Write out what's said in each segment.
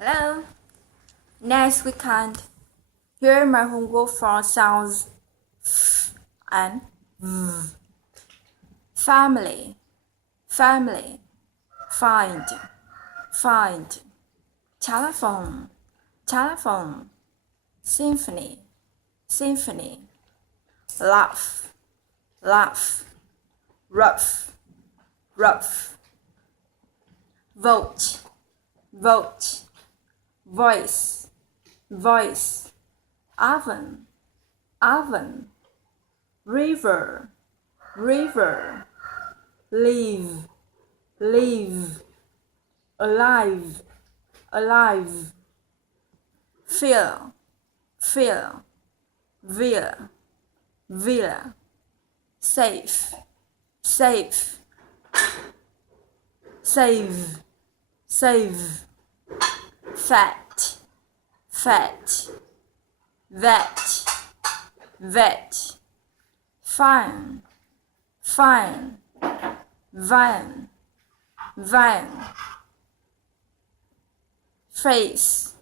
Hello. Next weekend, hear my homework for sounds f and v. Family, family. Find, find. Telephone, telephone. Symphony, symphony. Laugh, laugh. Rough, rough. Vote, vote. Voice, voice. Oven, oven. River, river. Leave, leave. Alive, alive. Feel, feel. Villa, villa. Safe, safe. Save, save. Fat, fat. Vet, vet. Fine, fine. Van, van. Face,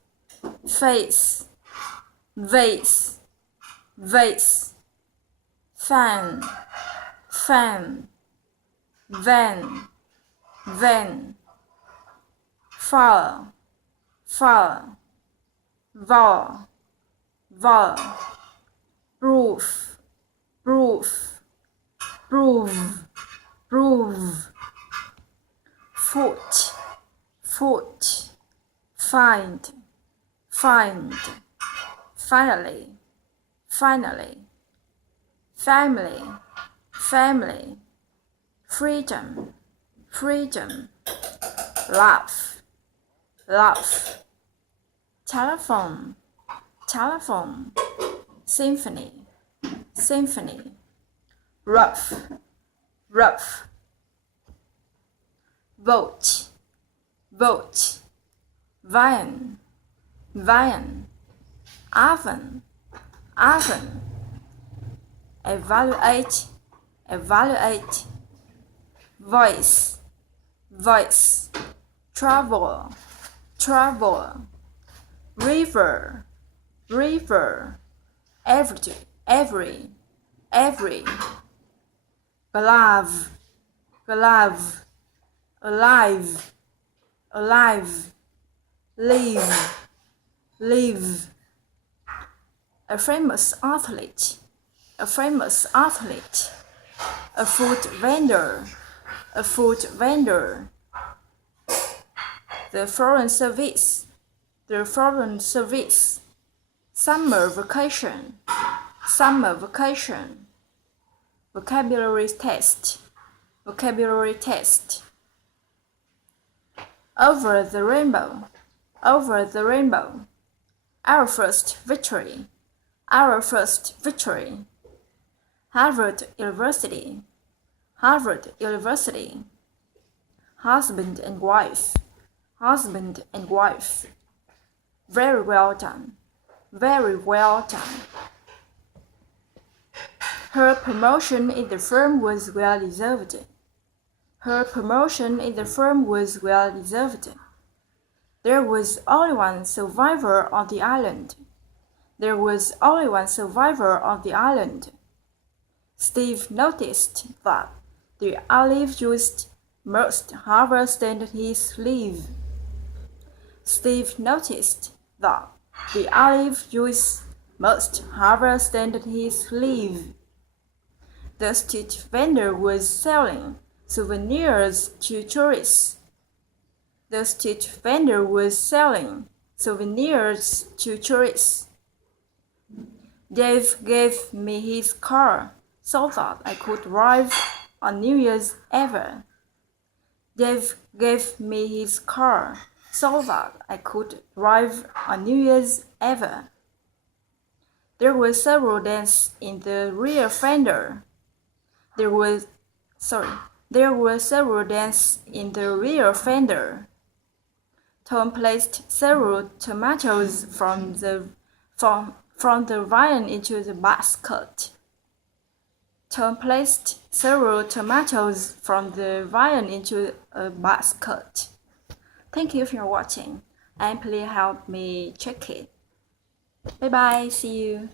face. Vase, vase. Fan, fan. Van, van. Fall, fall. Wall, wall. Roof, roof. Prove, prove. Foot, foot. Find, find. Finally, finally. Family, family. Freedom, freedom. Laugh, laugh. Telephone, telephone. Symphony, symphony. Rough, rough. Vote, vote. Van, van. Oven, oven. Evaluate, evaluate. Voice, voice. Travel, travel. River, river. Every, every. Glove, glove. Alive, alive. Live, live. A famous athlete, a famous athlete. A food vendor, a food vendor. The foreign service, the foreign service. Summer vacation, summer vacation. Vocabulary test, vocabulary test. Over the rainbow, over the rainbow. Our first victory, our first victory. Harvard University, Harvard University. Husband and wife, husband and wife. Very well done, very well done. Her promotion in the firm was well deserved. Her promotion in the firm was well deserved. There was only one survivor on the island. There was only one survivor on the island. Steve noticed that the olive juice must harvested his leave. Steve noticed that the olive juice must harvested his leave. The street vendor was selling souvenirs to tourists. The street vendor was selling souvenirs to tourists. Dave gave me his car so that I could drive on New Year's Eve. Dave gave me his car so that I could drive on New Year's Eve. There were several dents in the rear fender. There were several dents in the rear fender. Tom placed several tomatoes from the vine into the basket. Tom placed several tomatoes from the vine into a basket. Thank you for watching. and please help me check it. Bye bye, see you.